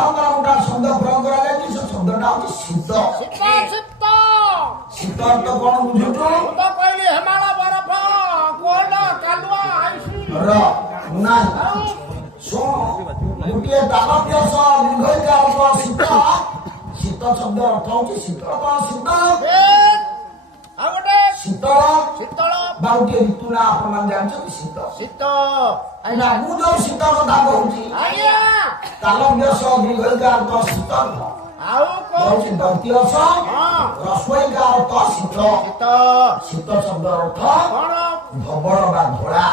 ବାରମ୍ବାର ଗୋଟା ଶବ୍ଦ ପ୍ରୟୋଗ କରାଯାଇଛି। ସେ ଶବ୍ଦଟା ହଉଛି ଶୀତ। ଶୀତ ଶୀତ ଶୀତ ଅର୍ଥ କଣ ବୁଝୁଛୁ? ମୁଁ ତ କହିଲି ହେମାଳ ବରଫ କୋହଳ କାଲୁଆ ଆଇସି ନାହିଁ ଶୁଣ ଗୋଟିଏ ତାଲବ୍ୟ ସହ ଦୀର୍ଘଇକାର ଶୀତ। ଶୀତ ଶବ୍ଦ ଅର୍ଥ ହଉଛି ଶୀତଳ। କଣ ଶୀତ? ଆଉ ଗୋଟେ ଶୀତଳ ଶୀତଳ ବା ଗୋଟିଏ ଋତୁ ନା ଆପଣମାନେ ଜାଣିଛନ୍ତି ଶୀତ। ଶୀତ ନା ମୁଁ ଯୋଉ ଶୀତ କଥା କହୁଛି ଆଜ୍ଞା ତାଲବ୍ୟ ସହ ଦୀର୍ଘଇକାର ଶୀତ ଆଉ କହୁଛି ଦନ୍ତୀୟ ସହ ରସ୍ୱଇକାର ଶୀତ। ଶୀତ ଶୀତ ଶବ୍ଦ ଅର୍ଥ କଣ? ଧବଳ ବା ଧଳା।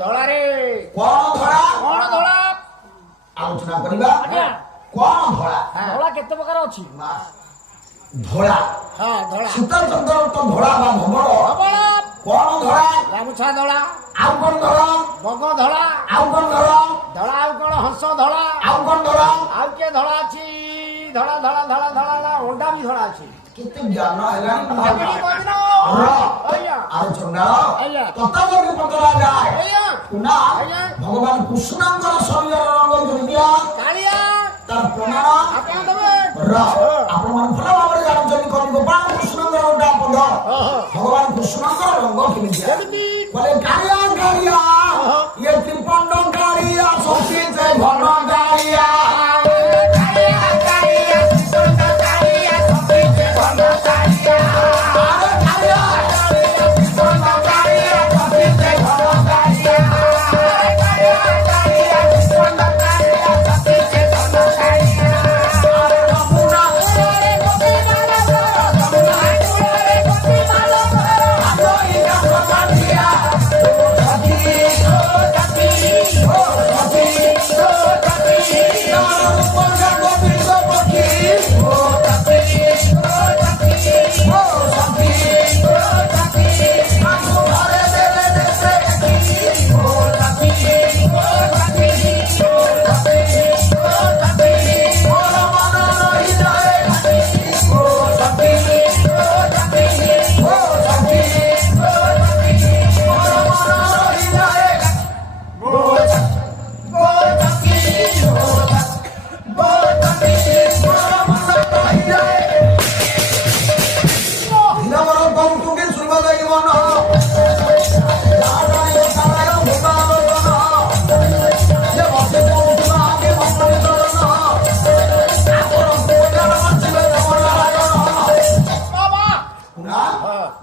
ଧଳାରେ କଣ ଧଳା? କଣ ଧଳା? ଆଲୋଚନା କରିବା। ଆଜ୍ଞା କଣ ଧଳା? ଧଳା କେତେ ପ୍ରକାର ଅଛି? ଧଳା ହଁ ଧଳା ଶୀତ ଶବ୍ଦ ଅର୍ଥ ଧଳା ବା ଧବଳ। ଧବଳ କଣ ଧଳା? ଗାମୁଛା ଧଳା ଆଉ କଣ ଧଳା? ବଗ ଧଳା ଆଉ କଣ ଧଳା? ଧଳା ଆଉ କଣ ହଂସ ଧଳା ଆଉ କଣ ଧଳା? ଆଉ କିଏ ଧଳା ଅଛି? ଧଳା ଧଳା ଧଳା ଧଳା ଧଳା ଅଣ୍ଡା ବି ଧଳା ଅଛି। କେତେ ଜ୍ଞାନ ହେଲାଣି ଆଉ ଚଣ୍ଡାଳ ତଥାପି ପଚରା ଯାଏ ନା ଭଗବାନ କୃଷ୍ଣଙ୍କର ଶରୀରର ରଙ୍ଗ କେମିତିଆ? କାଳିଆ ତାର ପ୍ରମାଣ ଆପଣ ଦେବେ। ଆପଣ ମାନେ ଭଲ ଭାବରେ ଜାଣିଛନ୍ତି। କବି ଗୋପାଳ କୃଷ୍ଣଙ୍କର ଗୋଟା ପଦ ଭଗବାନ କୃଷ୍ଣଙ୍କର ରଙ୍ଗ କେମିତିଆ? କହିଲେ କାଳିଆ କାଳିଆ ଇଏ ତ୍ରିପଣ୍ଡ କାଳିଆ ଶଶୀ ସେ ଘନ କାଳିଆ।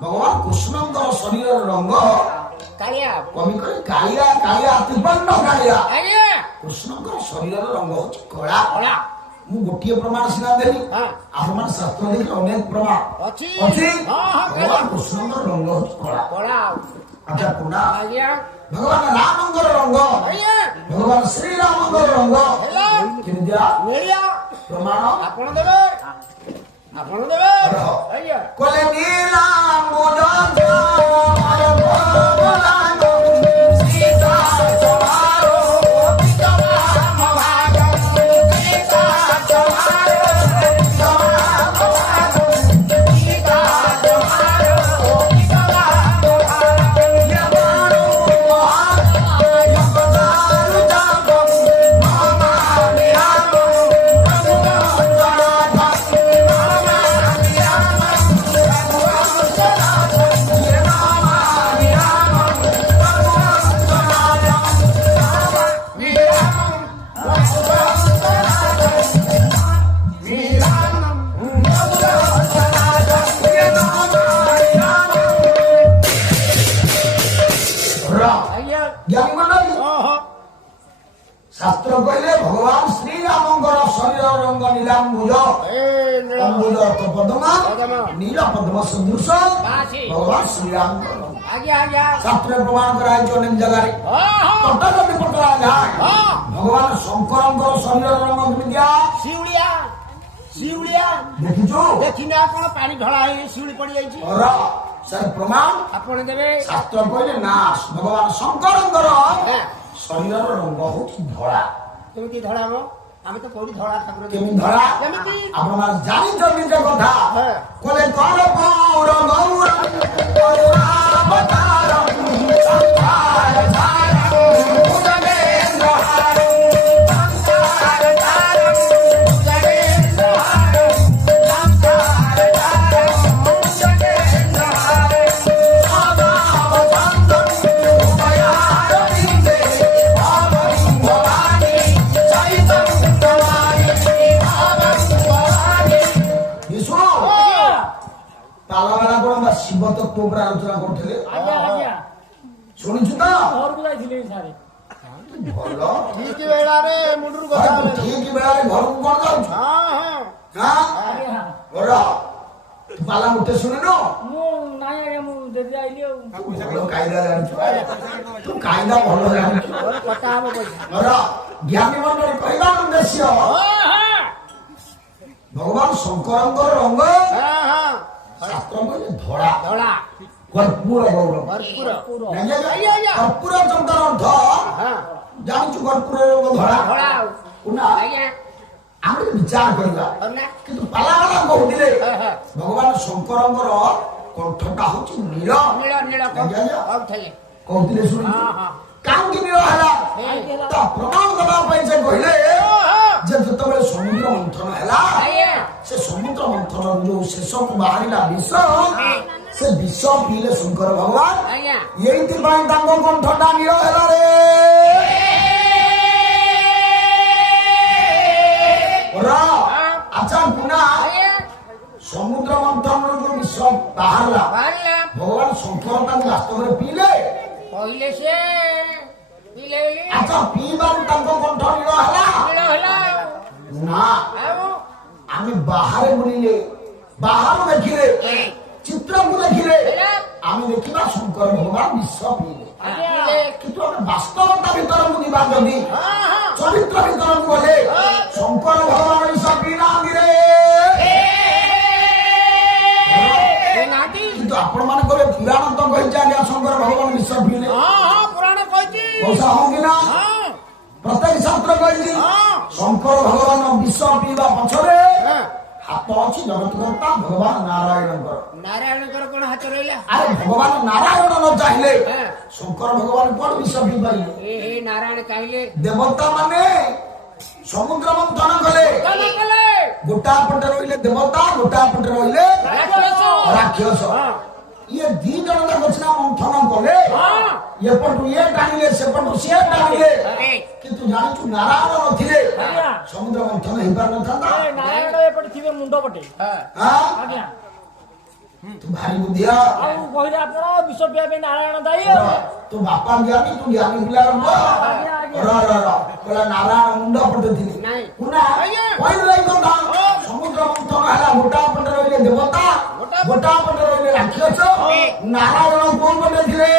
ଭଗବାନ କୃଷ୍ଣଙ୍କର ଶରୀରର ରଙ୍ଗ କାଳିଆ କବି କରେ କାଳିଆ କାଳିଆ ତ୍ରିପଣ୍ଡ କାଳିଆ। କୃଷ୍ଣଙ୍କର ଶରୀରର ରଙ୍ଗ ହଉଛି କଳା। କଳା ମୁଁ ଗୋଟିଏ ପ୍ରମାଣ ସିନା ଦେଲି ଆପଣମାନେ ଶାସ୍ତ୍ର ଦେଖି ଅନେକ ପ୍ରମାଣ ଅଛି। ଭଗବାନ କୃଷ୍ଣଙ୍କର ରଙ୍ଗ ହଉଛି କଳା। କଳା ଆଚ୍ଛା ପୁନା ଆଜ୍ଞା ଭଗବାନ ରାମଙ୍କର ରଙ୍ଗ ଭଗବାନ ଶ୍ରୀରାମଙ୍କର ରଙ୍ଗ କେମିତିଆ? ନେଳିଆ ପ୍ରମାଣ ଆପଣ ଦେବେ। ଆପଣ ଦେବେ ଆଜ୍ଞା କହିଲେ ନୀଳାମ୍ବୁଜ ଶାସ୍ତ୍ର କହିଲେ ଭଗବାନ ଶ୍ରୀରାମଙ୍କର ଶରୀର ରଙ୍ଗ ନୀଳାମ୍ବୁଜ। ଅମ୍ବୁଜ ଅର୍ଥ ପଦ୍ମ, ନୀଳ ପଦ୍ମ ସଦୃଶ ଭଗବାନ ଶ୍ରୀରାମଙ୍କର ରଙ୍ଗ। ଶାସ୍ତ୍ରରେ ପ୍ରମାଣ କରାଯାଇଛି ଅନେକ ଜାଗାରେ। ତଥାପି ପଚରା ଯାଏ ଭଗବାନ ଶଙ୍କରଙ୍କର ଶରୀରର ରଙ୍ଗ କେମିତିଆ? ଶିଉଳିଆ ଶିଉଳିଆ ଦେଖିଛୁ? ଦେଖିନା କଣ ପାଣି ଢଳା ହେଇ ଶିଉଳି ପଡିଯାଇଛି। ପ୍ରମାଣ ଆପଣ ଦେବେ। ଶାସ୍ତ୍ର କହିଲେ ନା ଭଗବାନ ଶଙ୍କରଙ୍କର ଶରୀରର ରଙ୍ଗ ହଉଛି ଧଳା। କେମିତି ଧଳା ହବ? ଆମେ ତ କୋଉଠି ଧଳା ଠାକୁର କେମିତି ଧଳା? କେମିତି ଆପଣମାନେ ଜାଣିଛନ୍ତି ଯେ କଥା କହିଲେ କର ଗୌର ଗୌର ସଂସାର ଉପରେ ଆଲୋଚନା କରୁଥିଲେ ଆଜ୍ଞା ଆଜ୍ଞା ଶୁଣିଛୁ ତ ଘରକୁ ଯାଇଥିଲି ସାରେ ଭଲ ଠିକ ବେଳାରେ ମୁଣ୍ଡରୁ କଥା ତୁ ଠିକ ବେଳାରେ ଘରକୁ କଣ ଯାଉଛୁ ହଁ ଆଜ୍ଞା ବଡ ତୁ ପାଲା ମୁଠେ ଶୁଣିନୁ ମୁଁ ନାଇଁ ଆଜ୍ଞା ମୁଁ ଯଦି ଆଇଲି ଆଉ ଭଲ କାଇଦା ଜାଣିଛୁ ତୁ କାଇଦା ଭଲ ଜାଣିଛୁ କଥା ହବ ପଇସା ବଡ ଜ୍ଞାନୀ ମଣ୍ଡଳୀ କହିବାର ଉଦ୍ଦେଶ୍ୟ ଭଗବାନ ଶଙ୍କରଙ୍କର ରଙ୍ଗ ଶାସ୍ତ୍ର କହିଲେ ଧଳା ଧଳା କର୍ପୂର ଗୌରବ ଭରପୁର କର୍ପୂର ଚନ୍ଦ୍ର ଅର୍ଥ ଜାଣିଛୁ କର୍ପୂର ରଙ୍ଗ ଧଳା ଧଳା ଶୁଣା ଆଜ୍ଞା ଆମେ ବିଚାର କରିବା କରୁନା କିନ୍ତୁ ପାଲାଗାଲା କହୁଥିଲେ ଭଗବାନ ଶଙ୍କରଙ୍କର କଣ୍ଠଟା ହଉଛି ନୀଳ ନୀଳ ନୀଳ କହୁଥିଲେ କହୁଥିଲେ ଶୁଣି ହଁ ହଁ କାହିଁକି ନୀଳ ହେଲା ତା ପ୍ରମାଣ ଦେବା ପାଇଁ ସେ କହିଲେ ଯେ ଯେତେବେଳେ ସମୁଦ୍ର ମନ୍ଥନ ହେଲା ସେ ସମୁଦ୍ର ମନ୍ଥନ ଯୋଉ ଶେଷକୁ ବାହାରିଲା ବିଷ ସେ ବିଷ ପିଇଲେ ଶଙ୍କର ଭଗବାନ ଆଜ୍ଞା ଏଇଥିପାଇଁ ତାଙ୍କ କଣ୍ଠଟା ନୀଳ ହେଲା ରେ ଆଚ୍ଛା ଗୁଣା ସମୁଦ୍ର ମନ୍ଥନରୁ ଯୋଉ ବିଷ ବାହାରିଲା ବାହାରିଲା ଭଗବାନ ଶଙ୍କର ତାଙ୍କୁ ବାସ୍ତବରେ ପିଇଲେ କହିଲେ ସେ ପିଲେ ଆଚ୍ଛା ପିଇବାରୁ ତାଙ୍କ କଣ୍ଠ ନୀଳ ହେଲା ନୀଳ ହେଲା ନା ଆଉ ଆମେ ବାହାରେ ବୁଲିଲେ ବାହାରୁ ଦେଖିଲେ ଚିତ୍ରକୁ ଦେଖିଲେ ଆମେ ଦେଖିବା ଶଙ୍କର ଭଗବାନ ବିଷ ପିଇଲେ କିନ୍ତୁ ଆମେ ବାସ୍ତବତା ଭିତରକୁ ଯିବା ଯଦି ଚରିତ୍ର ଭିତରକୁ ଗଲେ ଶଙ୍କର ଭଗବାନ ବିଷ ପିଇନାହାନ୍ତି ରେ କିନ୍ତୁ ଆପଣ ମାନେ କହିବେ ପୁରାଣ ତ କହିଛି ଆଜ୍ଞା ଶଙ୍କର ଭଗବାନ ବିଷ ପିଇଲେ ପୁରାଣ କହିଛି ପଇସା ହଉ କି ନା ପ୍ରତ୍ୟେକ ଶାସ୍ତ୍ର କହିଛି ଶଙ୍କର ଭଗବାନ ବିଷ ପିଇବା ପଛରେ ହାତ ଅଛି ଜଗତକର୍ତ୍ତା ଭଗବାନ ନାରାୟଣଙ୍କର ନାରାୟଣଙ୍କର କଣ ହାତ ରହିଲା ଆରେ ଭଗବାନ ନାରାୟଣ ନ ଚାହିଁଲେ ଶଙ୍କର ଭଗବାନ କଣ ବିଷ ପିଇ ପାରିଲେ ଏ ନାରାୟଣ ଚାହିଁଲେ ଦେବତା ମାନେ ସମୁଦ୍ର ମନ୍ଥନ କଲେ ଗୋଟା ପଟେ ରହିଲେ ଦେବତା ଗୋଟା ପଟେ ରହିଲେ ରାକ୍ଷସ ଇଏ ଦି ଜଣ ଯାକ ସିନା ମନ୍ଥନ କଲେ ଏପଟୁ ଇଏ ଟାଣିଲେ ସେପଟୁ ସିଏ ଟାଣିଲେ କିନ୍ତୁ ଜାଣିଛୁ ନାରାୟଣ ନଥିଲେ ସମୁଦ୍ର ମନ୍ଥନ ହେଇପାରିନଥାନ୍ତା ନାରାୟଣ ଏପଟେ ଥିବେ ମୁଣ୍ଡ ପଟେ ଆଜ୍ଞା ତୁ ଭାରି ବୁଦ୍ଧିଆ ଆଉ କହିଲେ ଆପଣ ବିଷ ପିଇବା ପାଇଁ ନାରାୟଣ ଦାୟୀ ଆଉ ତୁ ବାପା ଜ୍ଞାନୀ ତୁ ଜ୍ଞାନୀ ପିଲାର କହିଲା ନାରାୟଣ ମୁଣ୍ଡ ପଟେ ଥିଲେ କହିଲେ କଥା ସମୁଦ୍ର ମନ୍ଥନ ହେଲା ଗୋଟା ପଟେ ରହିଲେ ଦେବତା ଗୋଟା ପଟେ ରହିଲେ ରାକ୍ଷସ ନାରାୟଣ କୋଉ ପଟେ ଥିଲେ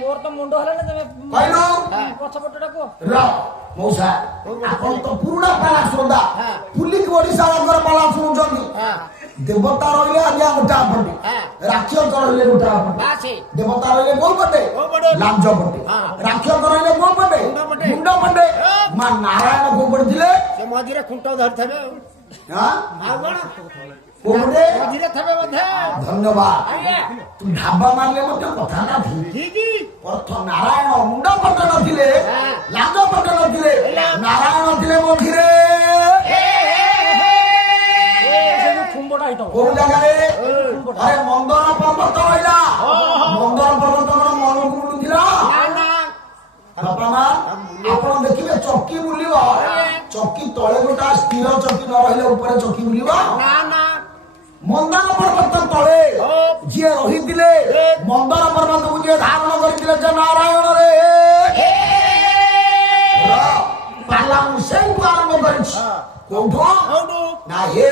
ମୋର ତ ମୁଣ୍ଡ ହେଲା ନା ତମେ କହିଲୁ ପଛ ପଟଟା କୁହ ମଉସା ଆପଣ ତ ପୁରୁଣା ପାଲା ଶ୍ରୋତା ପୁଲିସ ଓଡିଶା ରଙ୍ଗର ପାଲା ଶୁଣୁଛନ୍ତି ଦେବତା ରହିଲେ ଆଜ୍ଞା ଗୋଟା ପଟେ ରାକ୍ଷସ ରହିଲେ ଗୋଟା ପଟେ ଦେବତା ରହିଲେ କୋଉ ପଟେ ଲାଞ୍ଜ ପଟେ ରାକ୍ଷସ ରହିଲେ କୋଉ ପଟେ ମୁଣ୍ଡ ପଟେ ମା ନାରାୟଣ କୋଉ ପଟେ ଥିଲେ ସେ ମଝିରେ ଖୁଣ୍ଟ ଧରିଥିବେ ଆଉ କଣ କୋଉ ପଟେ ମଝିରେ ଥିବେ ବୋଧେ ଧନ୍ୟବାଦ ତୁ ଢାବା ମାରିଲେ ମଧ୍ୟ କଥା ନା ଠିକ ଅର୍ଥ ନାରାୟଣ ମୁଣ୍ଡ ପଟେ ନଥିଲେ ଲାଞ୍ଜ ପଟେ ନଥିଲେ ନାରାୟଣ ଥିଲେ ମଝିରେ ଖୁମ୍ବଟା ହେଇଥିବ କୋଉ ଜାଗାରେ ଆରେ ମନ୍ଦର ପର୍ବତ ରହିଲା ମନ୍ଦର ପର୍ବତ କଣ ମନକୁ ବୁଲୁଥିଲା ବାପା ମା ଆପଣ ଦେଖିବେ ଚକି ବୁଲିବ ଚକି ତଳେ ଗୋଟା ସ୍ଥିର ଚକି ନ ରହିଲେ ଉପରେ ଚକି ବୁଲିବ ମନ୍ଦର ପର୍ବତ ତଳେ ଯିଏ ରହିଥିଲେ ମନ୍ଦର ପର୍ବତକୁ ଯିଏ ଧାରଣ କରିଥିଲେ ଯେ ନାରାୟଣରେ ପାଲା ମୁଁ ସେଇଠୁ ଆରମ୍ଭ କରିଛି କୋଉଠୁ ନା ହେ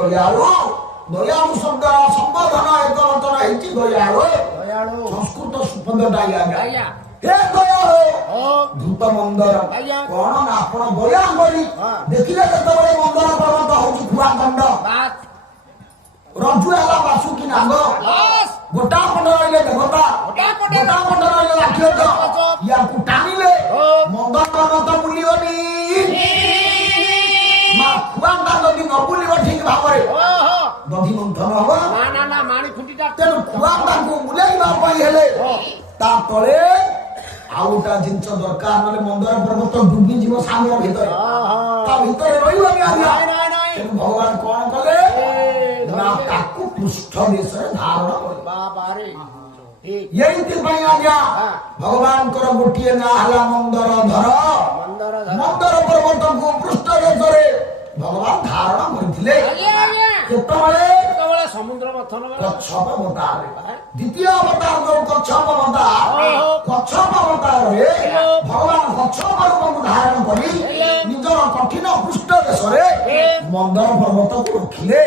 ଦୟାଳୁ ଦୟାଳୁ ଶବ୍ଦର ସମ୍ବୋଧନ ଏକ ରଚନା ହେଇଛି ଦୟାଳୁ ସଂସ୍କୃତ ସୁପନ୍ଦଟା ଆଜ୍ଞା ହେ ଦୟାଳୁ ଧୂତ ମନ୍ଦର କଣ ନା ଆପଣ ଦୟା କରି ଦେଖିଲେ ଯେତେବେଳେ ମନ୍ଦର ପର୍ବତ ହଉଛି ଖୁଆ ଖଣ୍ଡ ରଜୁ ହେଲା ବାସୁକି ନାଗ ଗୋଟା ପଟ ରହିଲେ ଦେବତା, ଗୋଟା ପଟ ରହିଲେ ରାକ୍ଷସ, ୟାକୁ ଟାଣିଲେ ମନ୍ଦର ପର୍ବତ ବୁଲିବନି। ମା ଖୁଆନ୍ତା ଯଦି ନ ବୁଲିବ ଠିକ ଭାବରେ ଦଧି ମନ୍ଥନ ହବ। ତେଣୁ ଖୁଆନ୍ତାଙ୍କୁ ବୁଲେଇବା ପାଇଁ ହେଲେ ତା ତଳେ ଆଉ ଗୋଟା ଜିନିଷ ଦରକାର, ନହେଲେ ମନ୍ଦର ପର୍ବତ ଡୁବିଯିବ ସାଗର ଭିତରେ, ତା ଭିତରେ ରହିବନି ଆଜ୍ଞା। ତେଣୁ ଭଗବାନ କଣ କଲେ ନା ତାକୁ ପୃଷ୍ଠ ଦେଶରେ ଧାରଣ କଲେ। ଏଇଥିପାଇଁ ଆଜ୍ଞା ଭଗବାନଙ୍କର ଗୋଟିଏ ନାଁ ହେଲା ମନ୍ଦର ଧର। ମନ୍ଦର ପର୍ବତକୁ ପୃଷ୍ଠ ଦେଶରେ ଭଗବାନ ଧାରଣ କରିଥିଲେ। କେତେବେଳେ ସମୁଦ୍ର ମଥନ କଚ୍ଛପ ଅବତାରରେ, ଦ୍ୱିତୀୟ ଅବତାର ଯୋଉ କଚ୍ଛପ ଅବତାର, କଚ୍ଛପ ଅବତାରରେ ଭଗବାନ କଚ୍ଛପ ରୂପକୁ ଧାରଣ କରି ନିଜର କଠିନ ପୃଷ୍ଠ ଦେଶରେ ମନ୍ଦର ପର୍ବତକୁ ରଖିଲେ।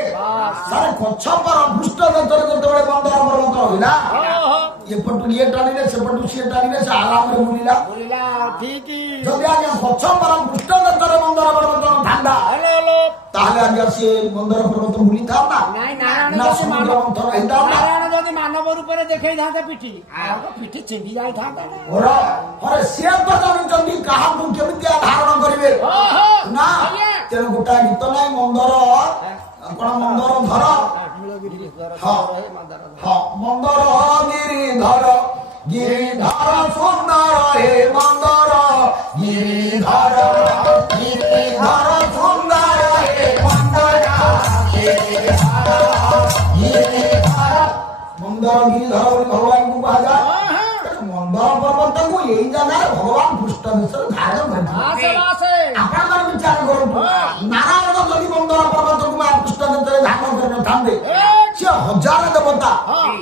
ସାରେ କଚ୍ଛପର ପୃଷ୍ଠ ଦେଶରେ ଯେତେବେଳେ ମନ୍ଦର ପର୍ବତ ରହିଲା, ଏପଟୁ ଇଏ ଟାଣିଲେ ସେପଟୁ ସିଏ ଟାଣିଲେ, ସେ ଆରାମରେ ବୁଲିଲା। ଯଦି ଆଜ୍ଞା କଚ୍ଛପର ପୃଷ୍ଠ ଦେଶରେ ମନ୍ଦର ପର୍ବତ ଥାନ୍ତା ତାହେଲେ ଆଜ୍ଞା ସିଏ ମନ୍ଦର ପର୍ବତ ବୁଲିଥାନ୍ତା ନା ସମୁଦ୍ର ମନ୍ଥନ ହେଇଥାନ୍ତା? ଯଦି ମାନବ ରୂପରେ ଦେଖେଇଥାନ୍ତେ ପିଠି ପିଠି ଚିଣ୍ଡି ଯାଇଥାନ୍ତା। ସିଏ ତ ଜାଣିଛନ୍ତି କାହାକୁ କେମିତି ଧାରଣ କରିବେ ନା। ତେଣୁ ଗୋଟାଏ ଗୀତ ନାହିଁ ମନ୍ଦର କଣ ମନ୍ଦର ଧର, ମନ୍ଦର ଗିରିଧର, ଗିରିଧର ସୁନ୍ଦର ହେ ମନ୍ଦର ଗିରିଧର, ଗିରିଧର ସୁନ୍ଦର ହେ ମନ୍ଦର ଗିରିଧର, ଗିରିଧର। ମନ୍ଦର ଗିରିଧର ବୋଲି ଭଗବାନଙ୍କୁ କୁହାଯାଏ। ମନ୍ଦର ପର୍ବତକୁ ଏଇ ଜାଗାରେ ଭଗବାନ ପୃଷ୍ଠ ଦେଶରେ ଧାରଣ କରିଥିଲେ। ଆପଣମାନେ ବିଚାର କରନ୍ତୁ, ନାରାୟଣ ଯଦି ମନ୍ଦର ପର୍ବତକୁ ମା ପୃଷ୍ଠ ଦେଶରେ ଧାରଣ କରିନଥାନ୍ତେ, ସେ ହଜାର ଦେବତା,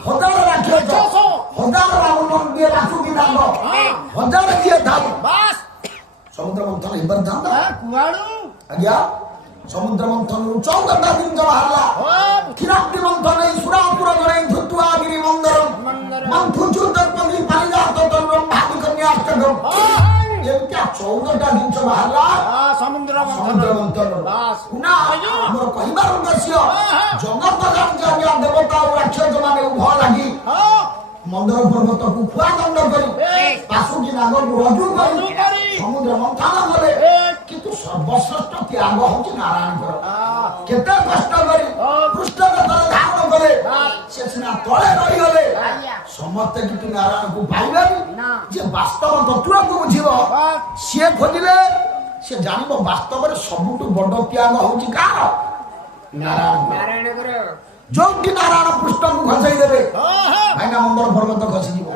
ହଜାର ରାକ୍ଷସ, ହଜାର ରାମନ୍ଦିର ବାସୁକି ନାଗ, ହଜାର କିଏ ଥାଉ ସମୁଦ୍ର ମନ୍ଥନ ହେଇପାରିଥାନ୍ତା? ଆଜ୍ଞା ସମୁଦ୍ର ମନ୍ଥନରୁ 14ଟା ଜିନିଷ ବାହାରିଲା। କ୍ଷୀରାବ୍ଦି ମନ୍ଥନ ସୁରାପୁର ଗଣେ ଧୁତୁଆଗିରି ମନ୍ଦର ମନ୍ଥୁଚୁ ଦର୍ପି ପାରିଜାତ ତନ୍ୱଂ ଭାବି କନ୍ୟାଷ୍ଟକମ୍। ଏମିତିଆ 14ଟା ଜିନିଷ ବାହାରିଲା ସମୁଦ୍ର ମନ୍ଥନ। ନା ଆମର କହିବାର ଉଦ୍ଦେଶ୍ୟ ଜଗତ ଜାଣିଛ ଆଜ୍ଞା ଦେବତା ଓ ରାକ୍ଷସ ମାନେ ଉଭୟ ଲାଗି ମନ୍ଦର ପର୍ବତକୁ ଖୁଆଦଣ୍ଡ କରି ବାସୁକି ନାଗକୁ ରଜୁ କରି ସମୁଦ୍ର ମନ୍ଥନ କଲେ। କିନ୍ତୁ ସର୍ବଶ୍ରେଷ୍ଠ ତ୍ୟାଗ ହଉଛି ନାରାୟଣଙ୍କର। କେତେ କଷ୍ଟ କରି ପୃଷ୍ଠଦେଶରେ ଧାରଣ କଲେ, ସେ ସିନା ତଳେ ରହିଗଲେ ସମସ୍ତେ କିନ୍ତୁ ନାରାୟଣକୁ ପାଇବେନି। ଯେ ବାସ୍ତବ ତତ୍ତ୍ୱକୁ ବୁଝିବ ସିଏ ଖୋଜିଲେ ସେ ଜାଣିବ ବାସ୍ତବରେ ସବୁଠୁ ବଡ ତ୍ୟାଗ ହଉଛି କାହାର? ନାରାୟଣଙ୍କର। ଯୋଉଠି ନାରାୟଣ ପୃଷ୍ଠକୁ ଖସେଇ ଦେବେ ଭାଇନା ମନ୍ଦର ପର୍ବତ ଖସିଯିବ,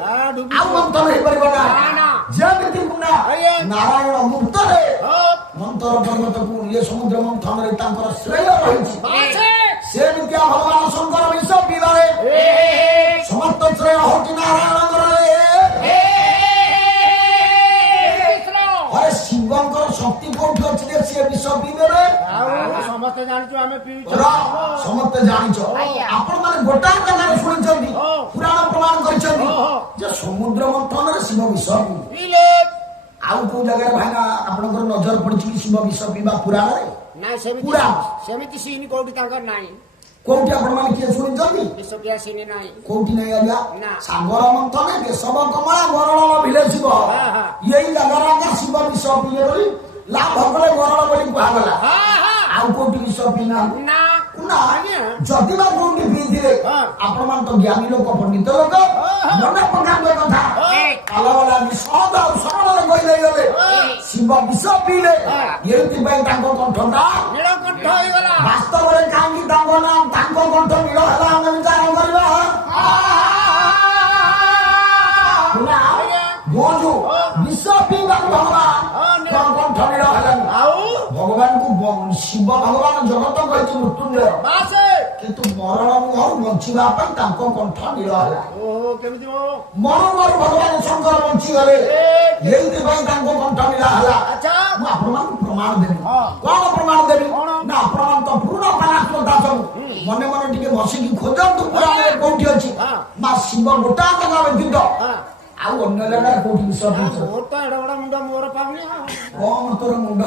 ଆଉ ମନ୍ଥନ ହେଇପାରିବ ନା। ଯେମିତି ନାରାୟଣ ମୁକ୍ତରେ ମନ୍ଦର ପର୍ବତକୁ ଇଏ ସମୁଦ୍ର ମନ୍ଥନରେ ତାଙ୍କର ଶ୍ରେୟ ରହିଛି, ସେମିତିଆ ଭଗବାନ ଶଙ୍କର ବିଷ ପିଇବାରେ ସମସ୍ତ ଶ୍ରେୟ ହଉଛି ନାରାୟଣଙ୍କର। ଶିବଙ୍କର ଶକ୍ତି କୋଉଠି ଅଛି ଯେ ସିଏ ବିଷ ପିଇଦେବେ? ସମସ୍ତେ ଜାଣିଛୁ, ଆମେ ସମସ୍ତେ ଜାଣିଛ। ଆପଣ ମାନେ ଗୋଟାଏ ଜାଗାରେ ଶୁଣିଛନ୍ତି, ପୁରାଣ ପ୍ରମାଣ କରିଛନ୍ତି ଯେ ସମୁଦ୍ର ମନ୍ଥନରେ ଶିବ ବିଷ ପିଇଲେ। ଆଉ କୋଉ ଜାଗାରେ ଭାଇନା ଆପଣଙ୍କର ନଜର ପଡିଛି କି ଶିବ ବିଷ ପିଇବା ପୁରାଣରେ? ସେମିତି ସିନି କୋଉଠି ତାଙ୍କର ନାହିଁ। କୋଉଠି ଆପଣ ମାନେ କିଏ ଶୁଣିଛନ୍ତି? ବିଷ ପିଆ ସିନି ନାହିଁ କୋଉଠି ନାହିଁ ଆଜ୍ଞା। ସାଗର ମନ୍ଥନେ କେଶବ କମଳା ଗରଳ ଭିଲେ ଶିବ, ଏଇ ଜାଗାରେ ଆଜ୍ଞା ଶିବ ବିଷ ପିଇଲେ ବୋଲି ଲାଭ କଲେ ଗରଳ ବୋଲି କୁହାଗଲା। ଆଉ କୋଉଠି ବିଷ ପିଇନାହାନ୍ତି ନା। ଯଦି ବା କୋଉଠି ପିଇଥିଲେ ଆପଣ ମାନେ ତ ଜ୍ଞାନୀ ଲୋକ, ପଣ୍ଡିତ ଲୋକ, ମନେ ପକାନ୍ଦ କଥା ଆଲବାଲା ସହଜ ଆଉ ସରଳରେ କହିଦେଇଗଲେ ଶିବ ବିଷ ପିଇଲେ। ଏଇଥିପାଇଁ ତାଙ୍କ କଣ୍ଠଟା ନୀଳକଣ୍ଠ ହେଇଗଲା। ବାସ୍ତବରେ କାହିଁକି ତାଙ୍କ ନାମ ତାଙ୍କ କଣ୍ଠ ନୀଳ ହେଲା ଆମେ ବିଚାର କରିବା। ବିଷ ପିଇବାକୁ ଭଗବାନ କଣ୍ଠ ନୀଳ ହେଲାନି। ଭଗବାନଙ୍କୁ ଶିବ ଭଗବାନ ଜଗତ କହିଛି ମୃତ୍ୟୁଞ୍ଜୟ, କିନ୍ତୁ ମରଣ ମୁହଁରୁ ବଞ୍ଚିବା ପାଇଁ ତାଙ୍କ କଣ୍ଠ ନୀଳ ହେଲା। ମରଣରୁ ଭଗବାନ ଶଙ୍କର ବଞ୍ଚିଗଲେ, ଏଇଥିପାଇଁ ତାଙ୍କ କଣ୍ଠ ନୀଳ ହେଲା। ମୁଁ ଆପଣମାନଙ୍କୁ ପ୍ରମାଣ ଦେବି। କଣ ପ୍ରମାଣ ଦେବି ନା ଆପଣମାନ ତ ପୁରୁଣା ପ୍ରାଣାତ୍ମତା ସବୁ ମନେ ମନେ ଟିକେ ବସିକି ଖୋଜନ୍ତୁ ପୁରାଣରେ କୋଉଠି ଅଛି ମା ଶିବ ଗୋଟା ଜାଗା ବ୍ୟତୀତ ଆଉ ଅନ୍ୟ ଜାଗାରେ କୋଉଠି ବିଷ ପିଇଛ? ମୁଣ୍ଡ ମୋର ପାଉନି। କଣ ତୋର ମୁଣ୍ଡ